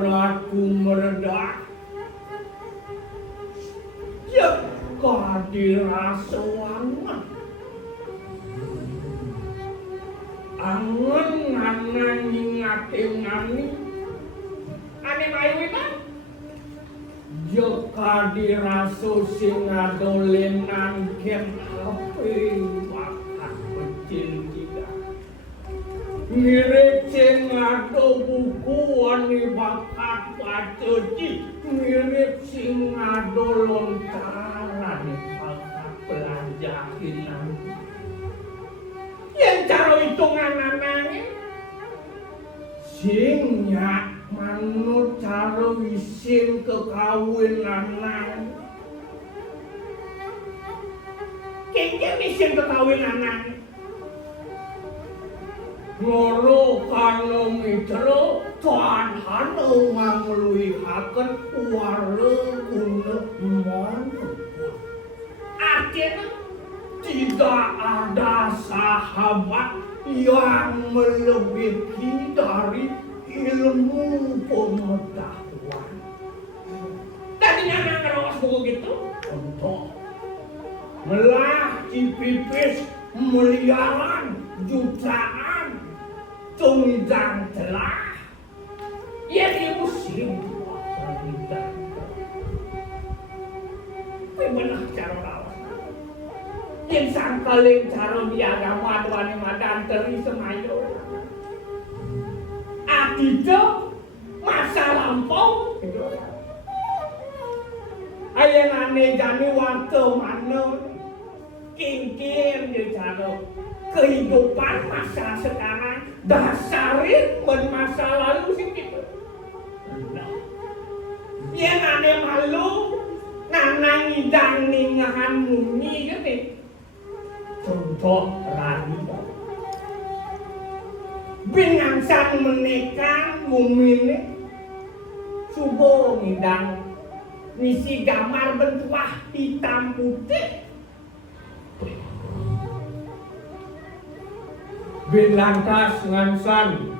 Ratu meredah, jika dirasa angan, angan ngati-ngani, ane bayu itu, jika dirasa sing adolenan ken ape bakat kecil kita. Mirip sing ado buku ani bakat pacuci, mirip sing ado lontaran bakat pelajaran. Yang cara hitungan anaknya, sing nyak manut cara wisin kekawin anak. Kayaknya wisin kekawin anak. Loro kano mitra Tuhan hano mangluihaken warung guna manupun. Artinya tidak ada sahabat yang melebihi dari ilmu pengetahuan. Tadinya anak ngerawas buku gitu untuk melah cipipis miliaran jutaan tunggang telah ya dia musim terlibat. Benar cara lawan yang sangkaling cara biagama tuan madan teri semayo atito masa lampau ayeuna jani waktu mana king-king dia cara kehidupan masa sekarang dasarin masa lalu sih gitu. Yang aneh malu nanang idang ningahan munyi kan nih. Contoh rani bingangsang menikah mumine subuh ngidang misi gambar bentuah hitam putih. Bilantas ngansan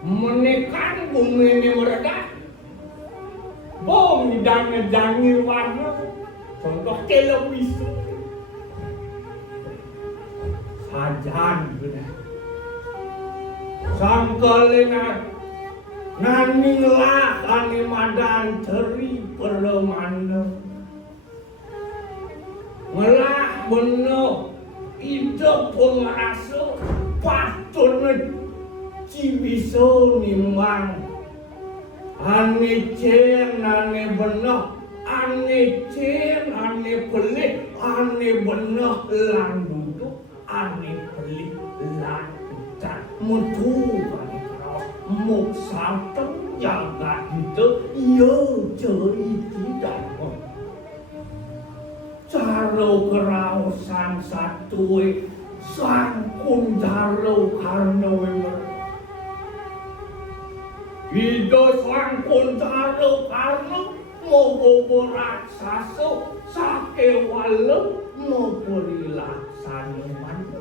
menekan bumi ini meredah bom dan ngejangi warna contoh televisi sajan benar sangkalena nanilah kani madan teri perlemana melah benar hidup pengerasa patut cibiso nimbang ane cen ane benak ane cen ane pelik ane benak lan duduk ane pelik lan ucat mutu ane keras muk saltem jaga itu iya ceri tidak cara kerausan satu sang kundaro karena wemer hidup sang kundaro karena mau boborat saso sake walau mau perilaksana mana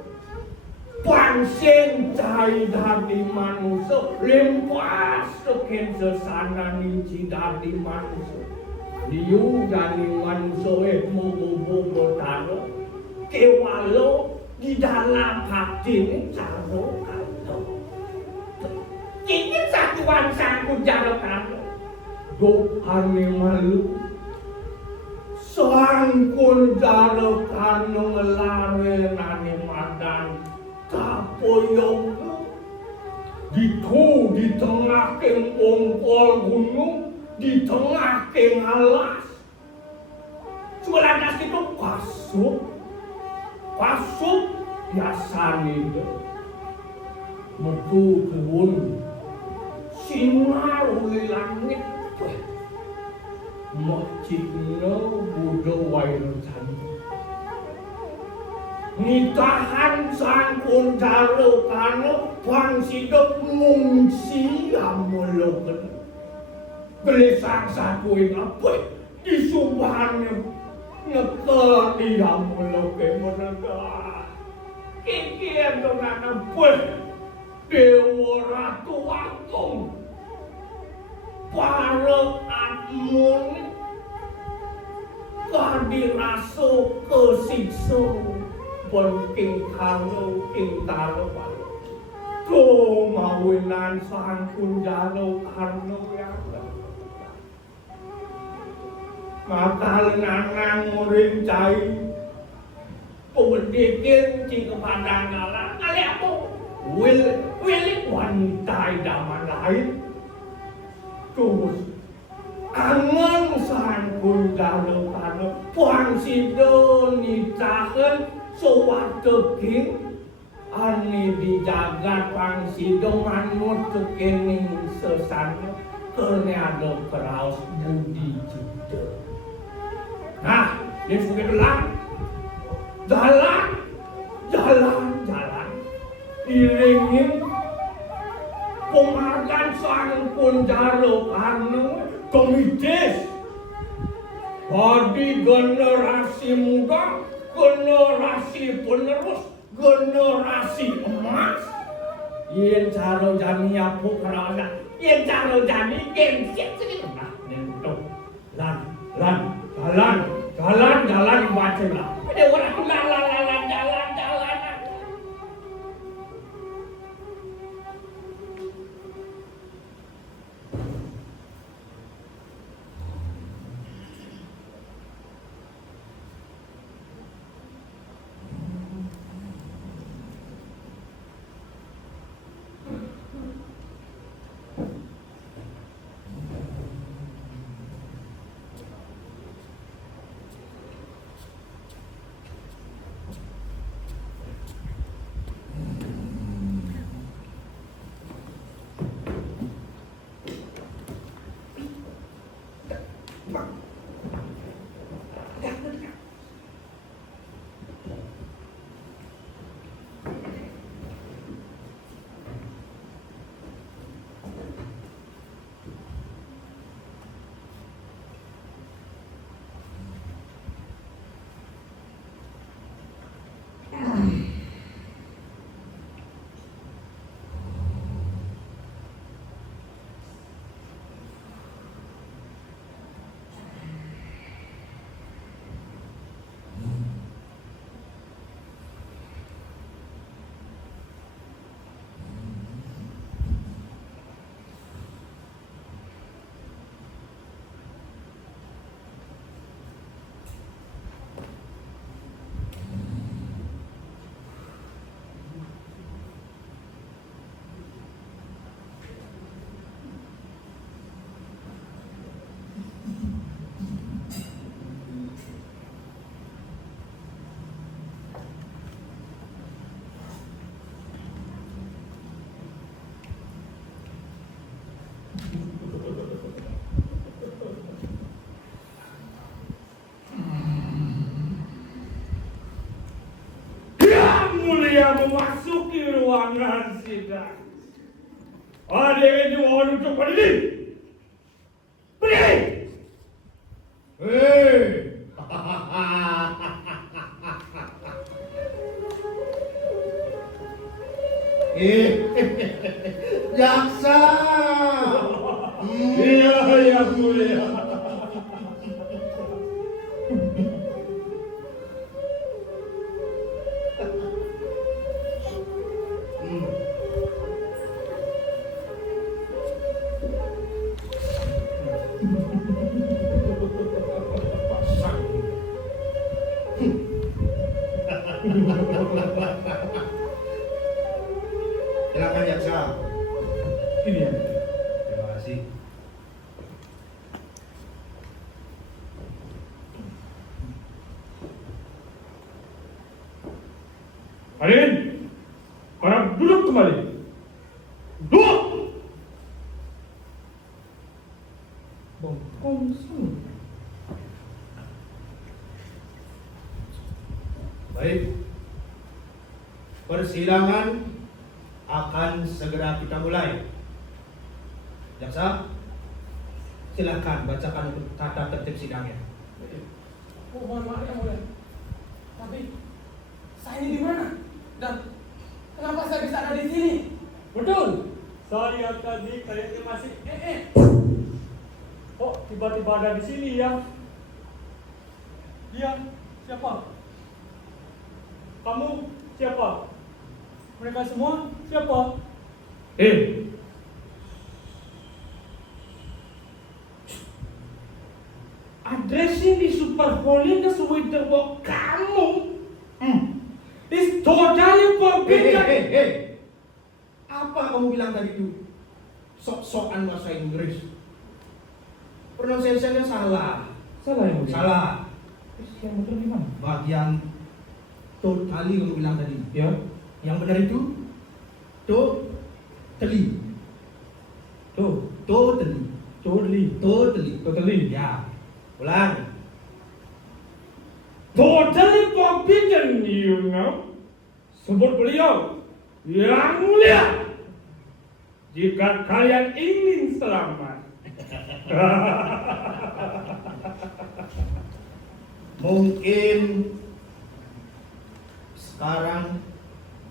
pangsen cai dari manusia lempas seken sesana ninci dari manusia liu dari manusia mau bobotaro kewalo di dalam hati ini caro kalo ini satuan sangku caro kalo doane malu sangkun caro kano ngelare nani madan kapoyong ditu di tengah keng ongkol gunung di tengah keng alas sualanas itu kasut pasuk biasane metu kebun sinar uli langit masjidna Buddha Wairocan nitahan sang Kunjaro Kano wang sidok ngungsi amoloken gelesang sakuin apa disubahannya ngekel di amoloken menegak kikian dengan apa Dewa Ratu Agung para admun kadiraso kesikso King Kalo, King Talo, Tuh mawinan sang Kunjaro Karno yang maka lenganang merincai pemedikin ci kepada ngalah kali aku wilik wanita idaman lain terus angen sang Kunjaro Karno puang sido nitahen sewaktu king ani dijaga pang sido manut kekening sesana kerana keraus budi cipta. Nah, dia sudah bilang jalan iringin penghargaan sang Kunjaro Karno komites bagi generasi muda generasi penerus, generasi emas. Yen caro jani apa kerana, yen caro jani gengsit segini. Nah, nentuk, jalan baca lah. Ada orang jalan. Memasuki ruangan sidang. Ada yang mohon untuk berdiri. Berdiri. Jaksa. Iya, yang mulia. Silakan jaksa. Ini ya. Terima kasih. Hadirin, para duduk kembali. Duduk. Bongkong semua. Baik. Persidangan akan segera kita mulai. Jaksa, silakan bacakan tata tertib sidangnya. Mohon maaf yang mulia. Tapi saya ini di mana? Dan kenapa saya bisa ada di sini? Betul. Saya tadi kayaknya masih kok tiba-tiba ada di sini ya? Iya, siapa? Kamu siapa? Mereka semua siapa? Addressing di Super Holiness with the word kamu is totally forbidden. Apa kamu bilang tadi itu? Sok-sokan bahasa Inggris. Pronunciation-nya salah. Salah yang mulia. Salah. Terus yang betul gimana? Bagian totally kamu bilang tadi. Ya. Yang benar itu totally. Totally. Totally. Ya. Ulang. Totally forbidden, you know. Sebut beliau yang mulia. Jika kalian ingin selamat. Mungkin sekarang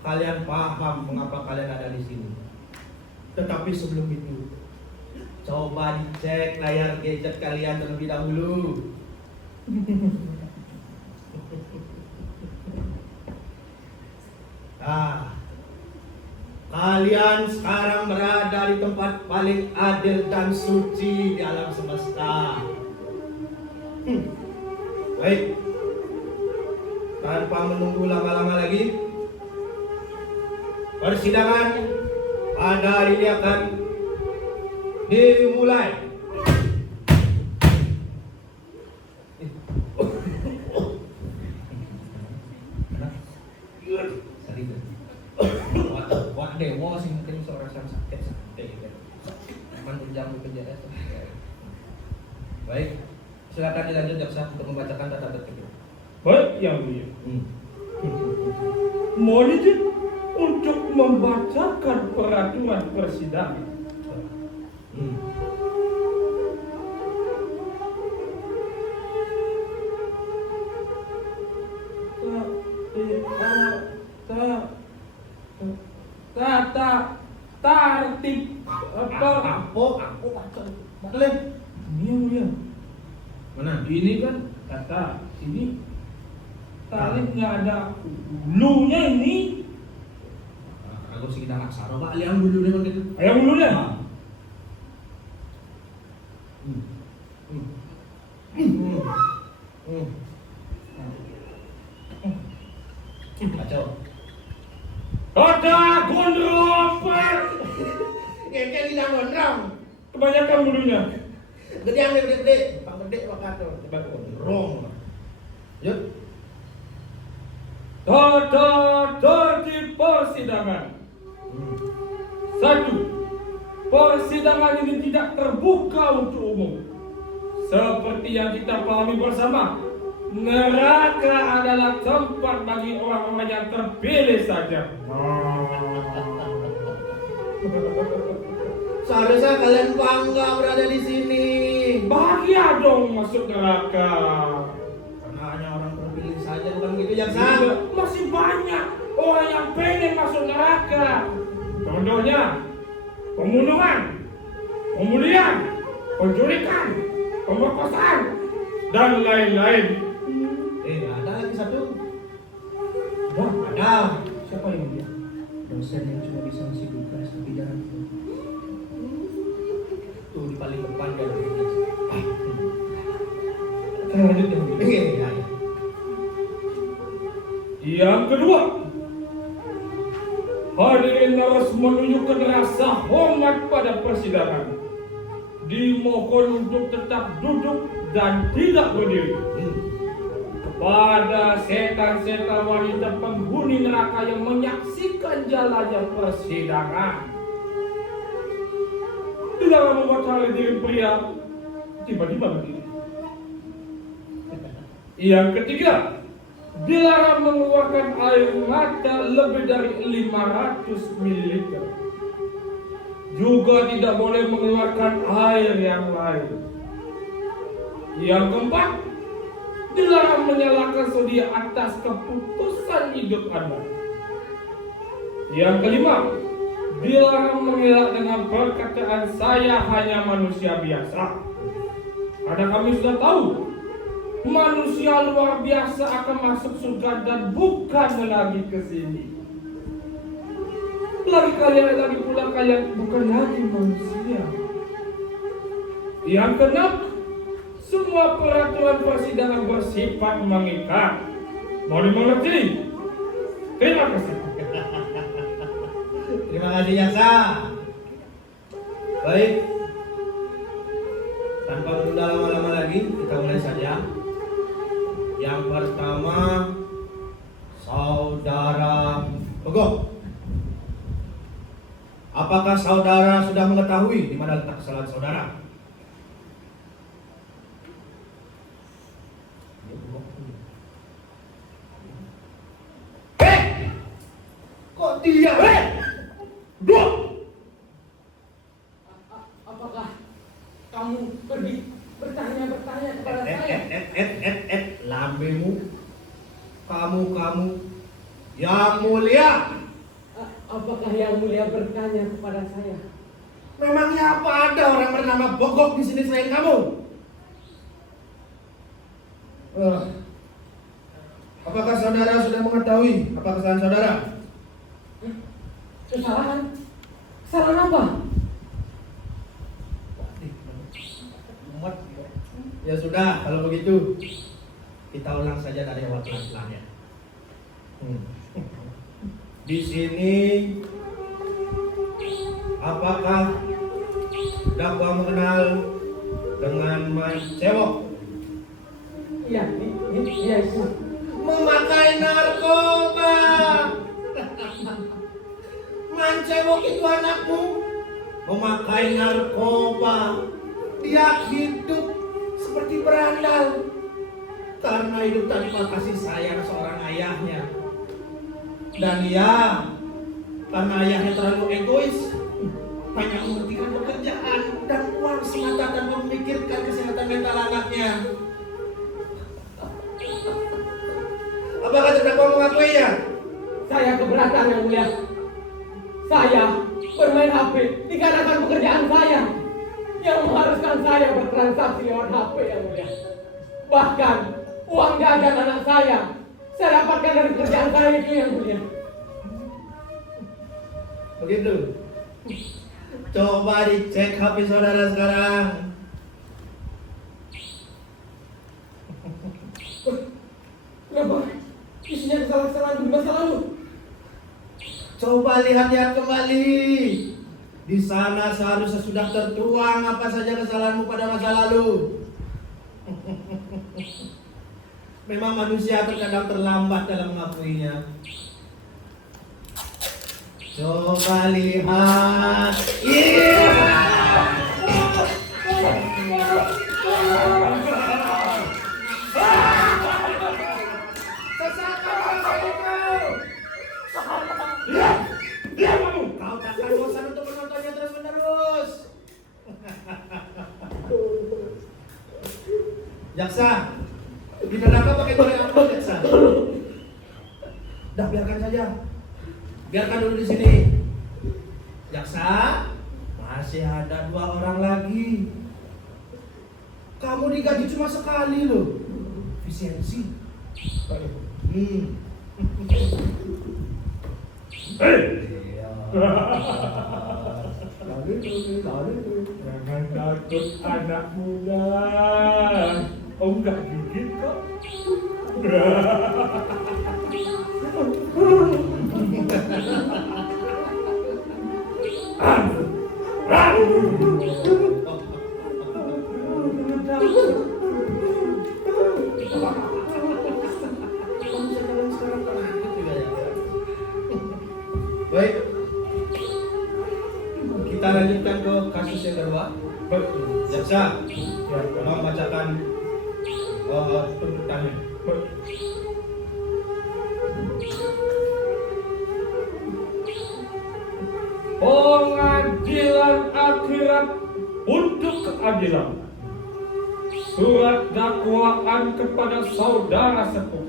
kalian paham mengapa kalian ada di sini. Tetapi sebelum itu, coba dicek layar gadget kalian terlebih dahulu. Nah, kalian sekarang berada di tempat paling adil dan suci di alam semesta. Baik, tanpa menunggu lama-lama lagi, persidangan pada hari ini akan dimulai. Wah dewa sih mungkin seorang sakit gitu. Cuman jam penjara. Baik, silakan dilanjut jaksa untuk membacakan tata tertib. Baik yang mulia. Mohon izin untuk membacakan peraturan persidangan. Tata tertib Aku baca. Boleh. Ini yang mulia. Mana? Ini kan kata sini tarifnya ada hulunya ini. Aku sih kita aksara Pak liang dulu memang gitu. Ayam hulunya. Kacau. Kata gondrover. Kayak bilang gondrong. Kebanyakan hulunya. Gede yang gede, bang gede wakatu, bang gondrong. Yuk. Tata tertib persidangan. 1. Persidangan ini tidak terbuka untuk umum. Seperti yang kita pahami bersama, neraka adalah tempat bagi orang-orang yang terpilih saja. Seharusnya kalian bangga berada di sini. Bahagia dong masuk neraka. Karena hanya orang terpilih saja, bukan gitu jaksa. Masih banyak orang yang pengen masuk neraka. Contohnya pembunuhan, pembulian, penculikan, pemerkosaan, dan lain-lain. Ada lagi satu. Wah, Ada. siapa yang dia? Dosen yang cuma bisa ngasih tugas di dalam itu. Tuh di paling depan dan Kita lanjut yang dia. iya. Yang kedua, hadirin harus menunjukkan rasa hormat pada persidangan. Dimohon untuk tetap duduk dan tidak berdiri. pada setan-setan wanita penghuni neraka yang menyaksikan jalannya persidangan. Dilarang membuat hal diri pria tiba-tiba begini. Yang ketiga, dilarang mengeluarkan air mata lebih dari 500 ml. Juga tidak boleh mengeluarkan air yang lain. Yang keempat, dilarang menyalahkan saudara atas keputusan hidup Anda. Yang kelima, dilarang mengelak dengan perkataan saya hanya manusia biasa. Karena kami sudah tahu manusia luar biasa akan masuk surga dan bukan lagi ke sini. Lagi pula kalian bukan lagi manusia. Yang keenam, semua peraturan persidangan bersifat mengikat. Mau dimengerti? Terima kasih. Terima kasih jaksa. Baik, tanpa menunda lama-lama lagi, kita mulai saja. Yang pertama, saudara Begok. Apakah saudara sudah mengetahui di mana letak kesalahan saudara? Kok diam? Dua. Apakah kamu pergi bertanya kepada saya? Lambemu. Kamu yang mulia. Apakah yang mulia bertanya kepada saya? Memangnya apa ada orang bernama Bogok di sini selain kamu? Apakah saudara sudah mengetahui apa kesalahan saudara? Kesalahan? Kesalahan apa? Ya sudah, kalau begitu kita ulang saja dari awal pelan-pelan ya. Di sini apakah dakwa mengenal dengan Mancewok? Iya, itu. Memakai narkoba. Mancewok itu anakmu memakai narkoba. Dia hidup seperti berandal karena hidup tanpa kasih sayang seorang ayahnya. Dan ya, karena ayahnya terlalu egois, banyak mementingkan pekerjaan dan uang semata tanpa memikirkan kesehatan mental anaknya. Apakah terdakwa mengakuinya? Saya keberatan yang mulia. Saya bermain HP dikarenakan pekerjaan saya yang mengharuskan saya bertransaksi lewat HP yang mulia. Bahkan uang jajan anak saya dapatkan dari pekerjaan saya itu yang mulia. Begitu. Coba dicek HP saudara sekarang. Kenapa? Isinya kesalahan-kesalahan di masa lalu. Coba lihat kembali. Di sana seharusnya sudah tertuang apa saja kesalahanmu pada masa lalu. Memang manusia terkadang terlambat dalam mengakuinya. Coba lihat. Diam kamu. Kau takkan bosan untuk menontonnya terus-menerus. Jaksa, di neraka pakai goreng apa, jaksa? Dah biarkan saja. Biarkan dulu di sini. Jaksa, masih ada 2 orang lagi. Kamu digaji cuma sekali loh. Efisiensi. Jangan takut anak muda. Oh enggak gigit kok. Baik. Kita lanjutkan ke kasus yang kedua. Betul. Jaksa, Ya, tolong bacakan tuntutannya. Pengadilan akhirat untuk keadilan. Surat dakwaan kepada saudara sepuh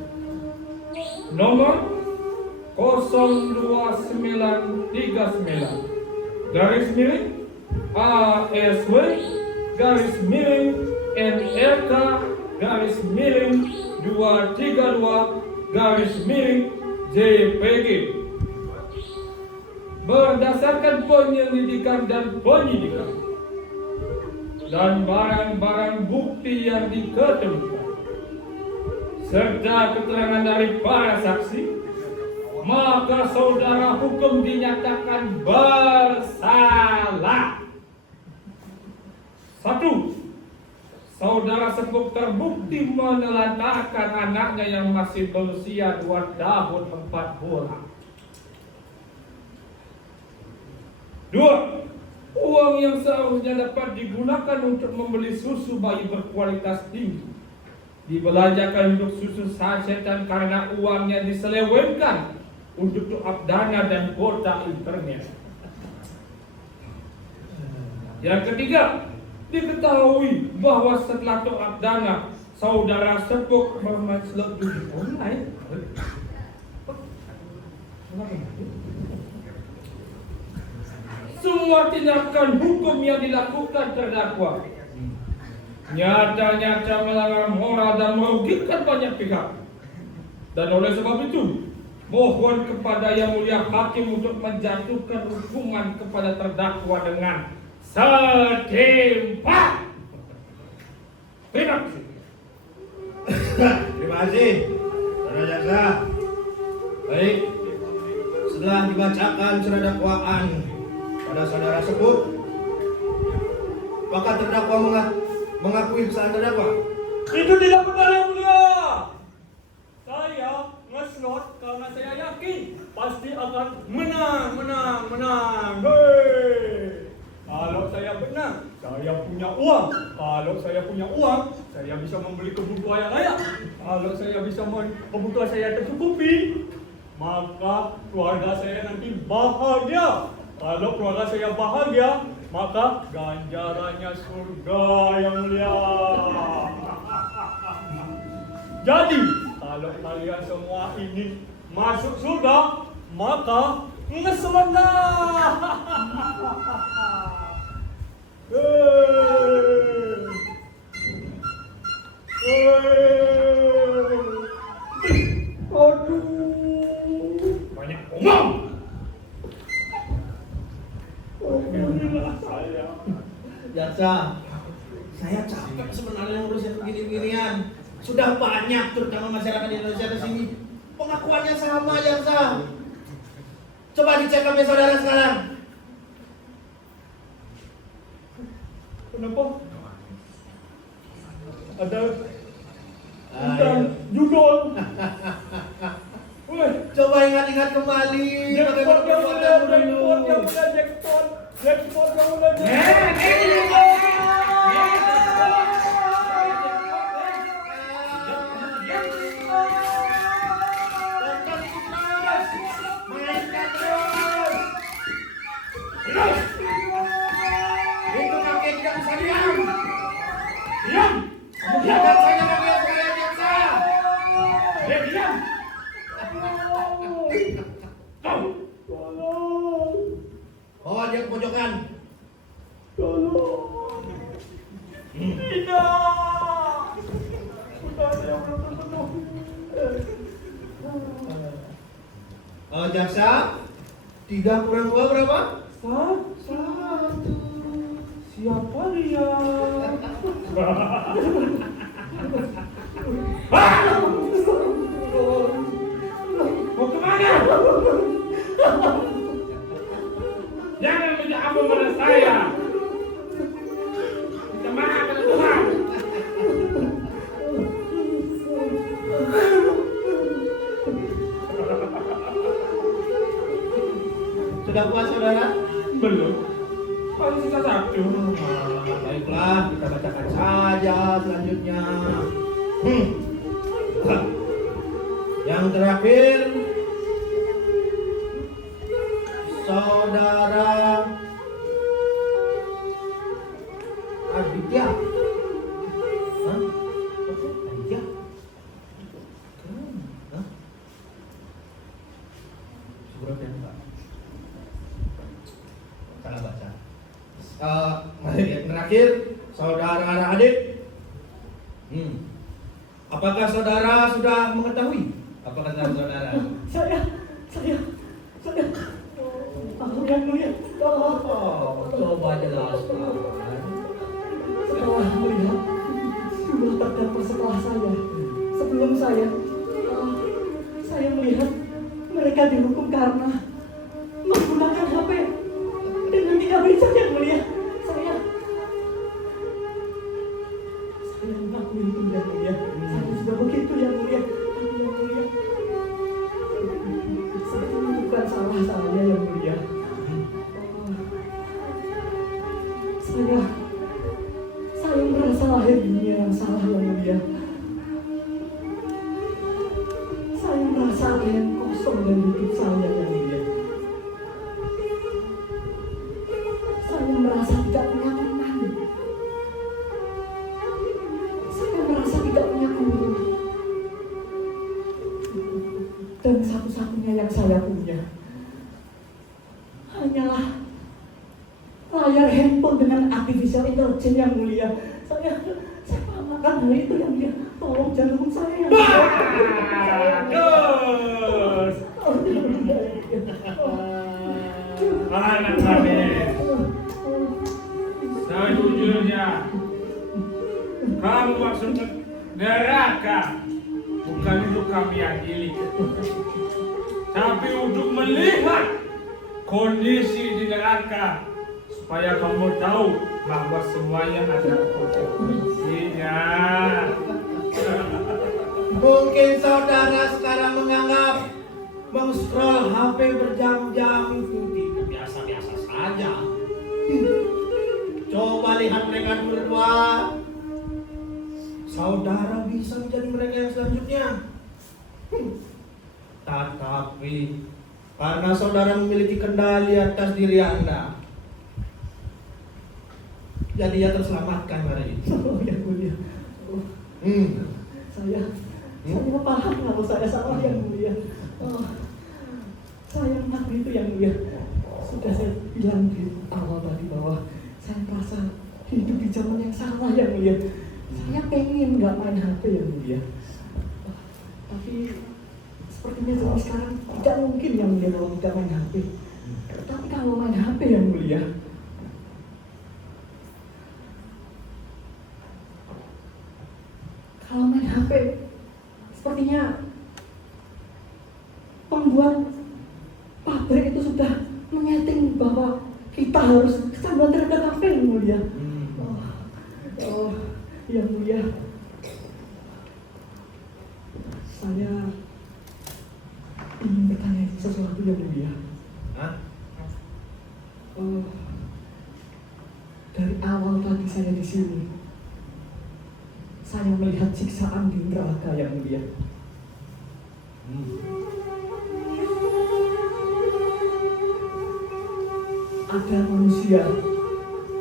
nomor 02939 garis miring ASW garis miring NRK garis miring 232 garis miring JPG berdasarkan penyelidikan dan penyidikan dan barang-barang bukti yang diketemukan serta keterangan dari para saksi, maka saudara hukum dinyatakan bersalah. 1. Saudara sepuh terbukti menelantarkan anaknya yang masih berusia 2 tahun 4 bulan. 2. Uang yang seharusnya dapat digunakan untuk membeli susu bayi berkualitas tinggi dibelanjakan untuk susu sasetan karena uangnya diselewengkan untuk top-up dana dan kuota internet. Yang ketiga, diketahui bahwa setelah top-up dana, saudara sepuh bermain slot judi online. Semua tindakan hukum yang dilakukan terdakwa nyata-nyata melanggar moral dan merugikan banyak pihak. Dan oleh sebab itu, mohon kepada Yang Mulia Hakim untuk menjatuhkan hukuman kepada terdakwa dengan setimpal. Terima kasih. Terima kasih, saudara jaksa. Baik, setelah dibacakan surat dakwaan pada saudara sepuh, apakah terdakwa mengakui kesalahan terdakwa? Itu tidak benar, Yang Mulia. Saya ngeslot karena saya yakin pasti akan menang. Hei. Kalau saya benar, saya punya uang. Kalau saya punya uang, saya bisa membeli kebutuhan yang layak. Kalau saya bisa kebutuhan saya tercukupi, maka keluarga saya nanti bahagia. Kalau keluarga saya bahagia, maka ganjarannya surga, Yang Mulia. Jadi, kalau kalian semua ingin masuk surga, maka ngeselonlah. Aduh, banyak omong. Jaksa, saya capek sebenarnya ngurusin begini-beginian. Sudah banyak terutama masyarakat Indonesia ke sini pengakuannya sama, jaksa. Coba dicek HP saudara sekarang. Kenapa? Ada Ayo. judul. Coba ingat-ingat kembali bagaimana perbuatanmu dulu. Jackpot yang udah Itu kakek tidak bisa diam. Diam. Biarkan saya melihat saya, jaksa. Diam. Kau. Oh, dia ke pojokan. tidak. Sudah saya belum terpenuh. Jaksa, 3 kurang 2 berapa? Satu. Siapa dia? Mau kemana? Jangan minta ampun pada saya. Minta maaf pada Tuhan. Sudah puas saudara? Belum. Masih sisa satu. Baiklah, kita bacakan saja selanjutnya. Yang terakhir, saudara Aditya. Hah? Aditya? Hah? Seberapa yang Pak? Salah baca. Yang terakhir, saudara Adit. Apakah saudara sudah mengetahui? Apa kata saudara? Saya. Aku yang mulia. Oh, coba jelaskan. Setelah melihat jumlah terdakwa setelah saya, sebelum saya melihat mereka dihukum karena menggunakan HP dengan tidak bijak yang mulia. Saya mengakui itu yang mulia. Saya sudah begitu yang mulia. Tapi yang mulia, sebetulnya bukan salah saya yang mulia. Saya merasa lahir di dunia yang salah yang mulia. Saya merasa ada yang kosong dalam hidup saya yang mulia. Saya merasa tidak punya teman. Saya merasa tidak punya guru. Dan satu-satunya yang saya punya hanyalah layar handphone dengan artificial intelligence yang mulia. Saya makan hal itu yang mulia. Tolong jangan hukum saya yang mulia. Bagus. Anak kami, sejujurnya kamu masuk neraka bukan untuk kami adili, tapi untuk melihat kondisi di neraka supaya kamu tahu bahwa semuanya ada kondisinya. Mungkin saudara sekarang menganggap meng-scroll HP berjam-jam itu tidak biasa-biasa saja. Coba lihat mereka berdua. Saudara bisa menjadi mereka yang selanjutnya. Tetapi karena saudara memiliki kendali atas diri Anda, jadi ia terselamatkan hari ini. Oh yang mulia. Saya paham kalau saya salah yang mulia. Saya mengakui itu yang mulia. Sudah saya bilang di awal tadi bahwa saya merasa hidup di zaman yang salah yang mulia. Saya pengen nggak main HP yang mulia. Tapi sepertinya zaman sekarang tidak mungkin yang mulia kalau tidak main HP. Tapi kalau main HP yang mulia, kalau main HP, sepertinya pembuat pabrik itu sudah menyeting bahwa kita harus kecanduan terhadap HP yang mulia. Yang mulia, saya ingin bertanya sesuatu yang mulia. Dari awal tadi saya di sini, saya melihat siksaan di neraka yang mulia. Ada manusia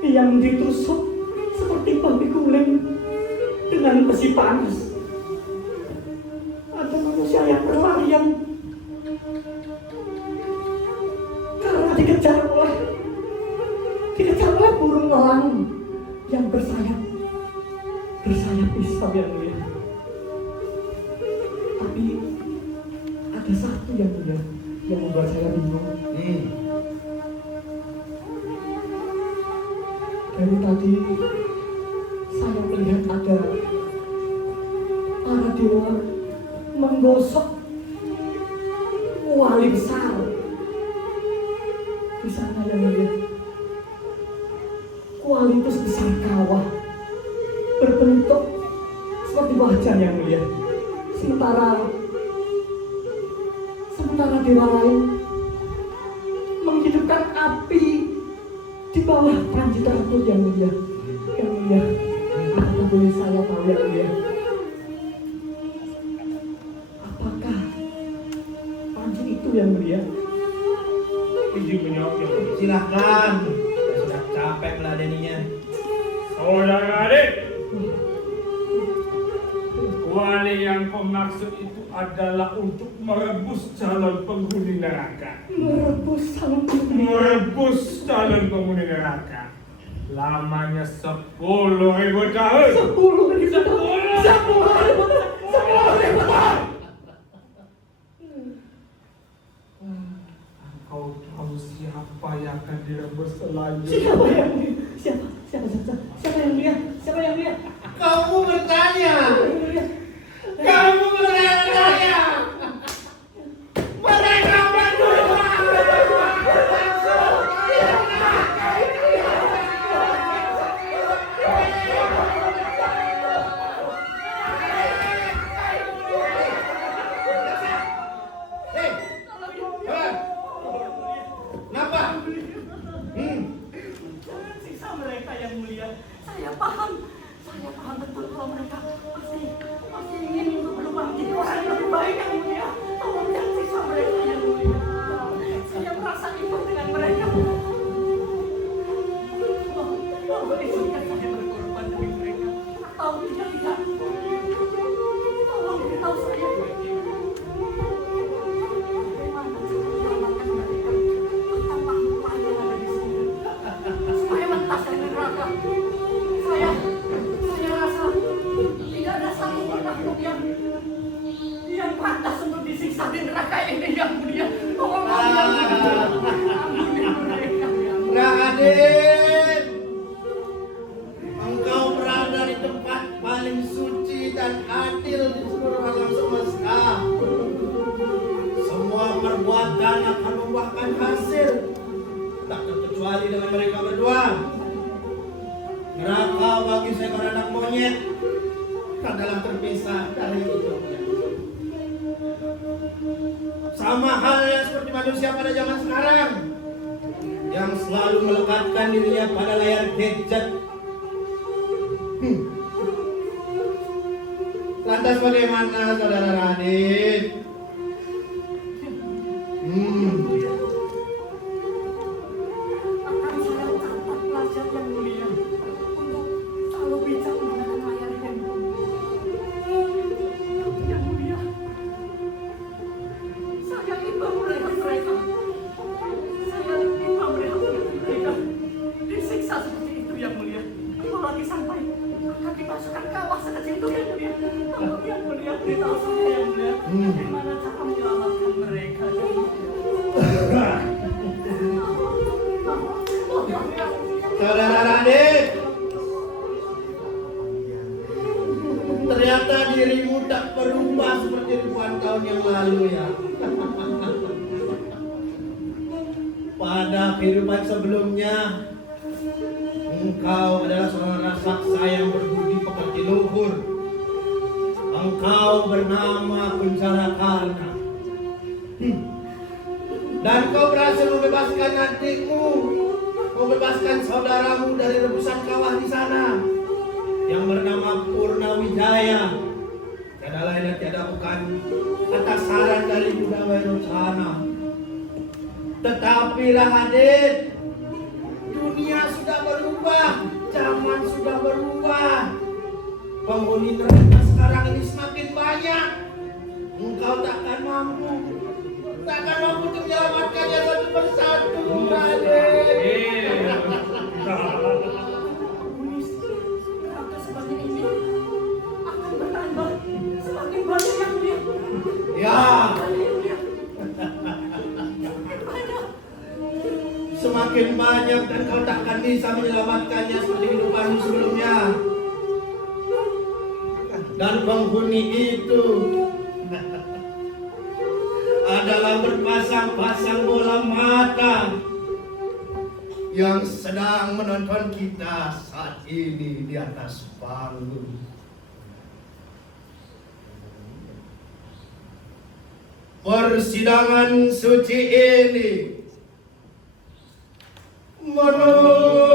yang ditusuk seperti babi guling dengan besi panas. Ada manusia yang berlarian karena dikejar oleh burung elang yang bersayap pisau yang mulia. Tapi ada satu yang mulia yang membuat saya bingung. Dari tadi saya melihat ada para dewa menggosok wali besar di sana yang mulia. Wali itu sebesar kawah, berbentuk seperti wajah yang mulia. Sementara dewa lain menghidupkan menyalakan api di bawah panji tersebut yang mulia. Yang mulia, apakah boleh saya tahu yang mulia? Apakah panji itu yang mulia? Izin menjawab yang mulia. Silahkan. Saya sudah capek meladeninya. Saudara adik, wali yang kau maksud itu adalah untuk merebus calon penghuni neraka. Merebus calon penghuni. Merebus calon penghuni neraka. Lamanya 10.000 tahun. 10.000 tahun. 10.000 tahun. Engkau tahu siapa yang akan direbus selanjutnya? Siapa yang mulia? Siapa yang mulia? Siapa yang mulia? Kamu bertanya. Yang mulia. Kamu bertanya. Mereka berdua. Hei, kenapa? Jangan siksa mereka yang mulia. Saya paham betul kalau mereka masih ingin untuk berubah menjadi orang yang lebih baik yang mulia. Tolong jangan siksa mereka yang mulia. Saya merasa ikut dengan mereka. Tolong izinkan saya berkorban demi mereka. Atau tidak. Tolong beritahu saya. Bagaimana cara menyelamatkan mereka atau makhluk lain yang ada di sini supaya mentas dari neraka. Saya rasa tidak ada satu makhluk yang pantas untuk disiksa di neraka ini yang mulia. Tolong ampuni mereka. Raden, engkau berada di tempat paling suci dan adil di seluruh alam semesta. Semua perbuatan akan membuahkan hasil, tak terkecuali dengan mereka berdua. Neraka bagi seekor anak monyet adalah terpisah dari hidupnya. Sama halnya seperti manusia pada zaman sekarang yang selalu melekatkan dirinya pada layar gadget. Lantas bagaimana saudara Radit? Akan saya catat pelajar yang mulia untuk selalu bijak menggunakan layar handphone. Yang mulia, saya iba melihat mereka. Disiksa seperti itu yang mulia. Apalagi sampai akan dimasukkan kawah sekecil itu yang mulia. Tolong yang mulia beritahu saya yang mulia. Bagaimana cara menyelamatkan mereka yang mulia. Saudara Radit, ternyata dirimu tak berubah seperti ribuan tahun yang lalu ya. Pada kehidupan sebelumnya, engkau adalah seorang raksasa yang berbudi pekerti luhur. Engkau bernama Kuncarakarna. Dan kau berhasil membebaskan adikmu, membebaskan saudaramu dari rebusan kawah di sana yang bernama Purnawijaya. Tiada lain dan tiada bukan atas saran dari Buddha Wairocana. Tetapi Radit, dunia sudah berubah, zaman sudah berubah. Penghuni neraka sekarang ini semakin banyak. Engkau takkan mampu untuk menyelamatkannya satu persatu, Radit. Neraka seperti ini akan bertambah semakin banyak yang mulia. Ya, semakin banyak dan kau takkan bisa menyelamatkannya seperti kehidupanmu sebelumnya. Dan penghuni itu adalah berpasang-pasang bola mata yang sedang menonton kita saat ini di atas panggung. Persidangan suci ini Mana